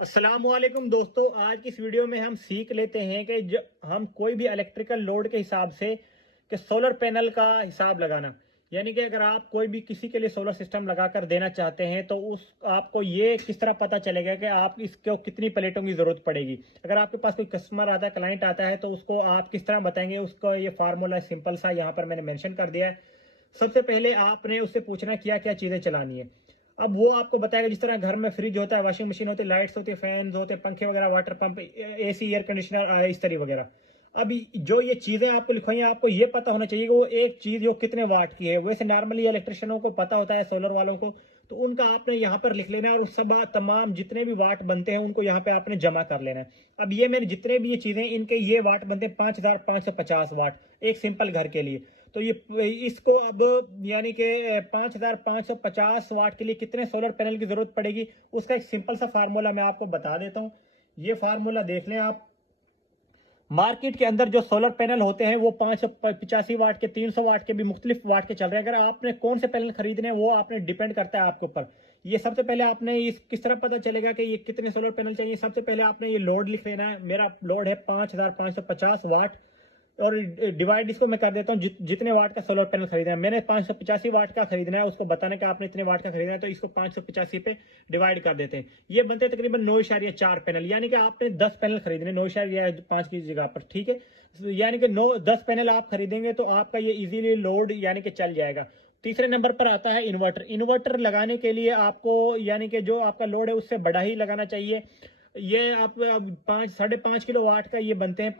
अस्सलामुअलैकुम दोस्तों, आज की इस वीडियो में हम सीख लेते हैं कि हम कोई भी इलेक्ट्रिकल लोड के हिसाब से कि सोलर पैनल का हिसाब लगाना। यानी कि अगर आप कोई भी किसी के लिए सोलर सिस्टम लगाकर देना चाहते हैं तो उस आपको ये किस तरह पता चलेगा कि आप इसको कितनी प्लेटों की ज़रूरत पड़ेगी। अगर आपके पास कोई कस्टमर आता है, क्लाइंट आता है, तो उसको आप किस तरह बताएंगे, उसका ये फार्मूला सिंपल सा यहाँ पर मैंने मेंशन कर दिया है। सबसे पहले आपने उससे पूछना क्या क्या चीज़ें चलानी है। अब वो आपको बताएगा, जिस तरह घर में फ्रिज होता है, वॉशिंग मशीन होती है, लाइट्स होती है, फैन होते हैं, पंखे वगैरह, water pump, AC, air conditioner, इस्त्री वगैरह। अब जो ये चीजें आपको लिखवाई हैं, आपको ये पता होना चाहिए कि वो एक चीज जो कितने वाट की है। वैसे नॉर्मली इलेक्ट्रिशियनों को पता होता है, सोलर वालों को, तो उनका आपने यहाँ पर लिख लेना है और उस सब तमाम जितने भी वाट बनते हैं उनको यहाँ पे आपने जमा कर लेना है। अब ये मैंने जितने भी ये चीजें, इनके ये वाट बनते हैं 5550 वाट एक सिंपल घर के लिए। तो ये इसको अब यानी कि 5550 वाट के लिए कितने सोलर पैनल की जरूरत पड़ेगी, उसका एक सिंपल सा फार्मूला मैं आपको बता देता हूं। ये फार्मूला देख लें आप। मार्केट के अंदर जो सोलर पैनल होते हैं वो 585 वाट के, 300 वाट के भी मुख्तलिफ वाट के चल रहे हैं। अगर आपने कौन से पैनल खरीदने हैं वो आपने डिपेंड करता है आपके ऊपर। ये सबसे पहले आपने इस किस तरह पता चलेगा कि ये कितने सोलर पैनल चाहिए। सबसे पहले आपने ये लोड लिख लेना है। मेरा लोड है 5550 वाट, और डिवाइड इसको मैं कर देता हूँ जितने वाट का सोलर पैनल खरीदना है। मैंने 585 वाट का खरीदना है, उसको बताने का आपने इतने वाट का खरीदना है, तो इसको 585 पे डिवाइड कर देते हैं। ये बनते हैं तकरीबन 9.4 पैनल, यानी कि आपने 10 पैनल खरीदने, 9.5 की जगह पर, ठीक है। यानी कि 9-10 पैनल आप खरीदेंगे तो आपका ये इजीली लोड यानी कि चल जाएगा। तीसरे नंबर पर आता है इन्वर्टर। इन्वर्टर लगाने के लिए आपको यानी कि जो आपका लोड है उससे बड़ा ही लगाना चाहिए। ये आप अब 5-5.5 किलो वाट का ये बनते हैं,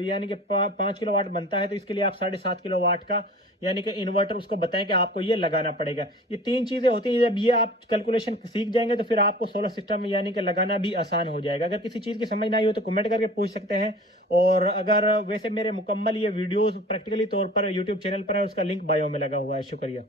यानी कि 5 किलो वाट बनता है, तो इसके लिए आप 7.5 किलो वाट का यानी कि इन्वर्टर उसको बताएं कि आपको ये लगाना पड़ेगा। ये तीन चीजें होती हैं। जब ये आप कैलकुलेशन सीख जाएंगे तो फिर आपको सोलर सिस्टम यानी कि लगाना भी आसान हो जाएगा। अगर किसी चीज की समझ ना आई हो तो कमेंट करके पूछ सकते हैं। और अगर वैसे मेरे मुकम्मल ये वीडियोस प्रैक्टिकली तौर पर यूट्यूब चैनल पर है, उसका लिंक बायो में लगा हुआ है। शुक्रिया।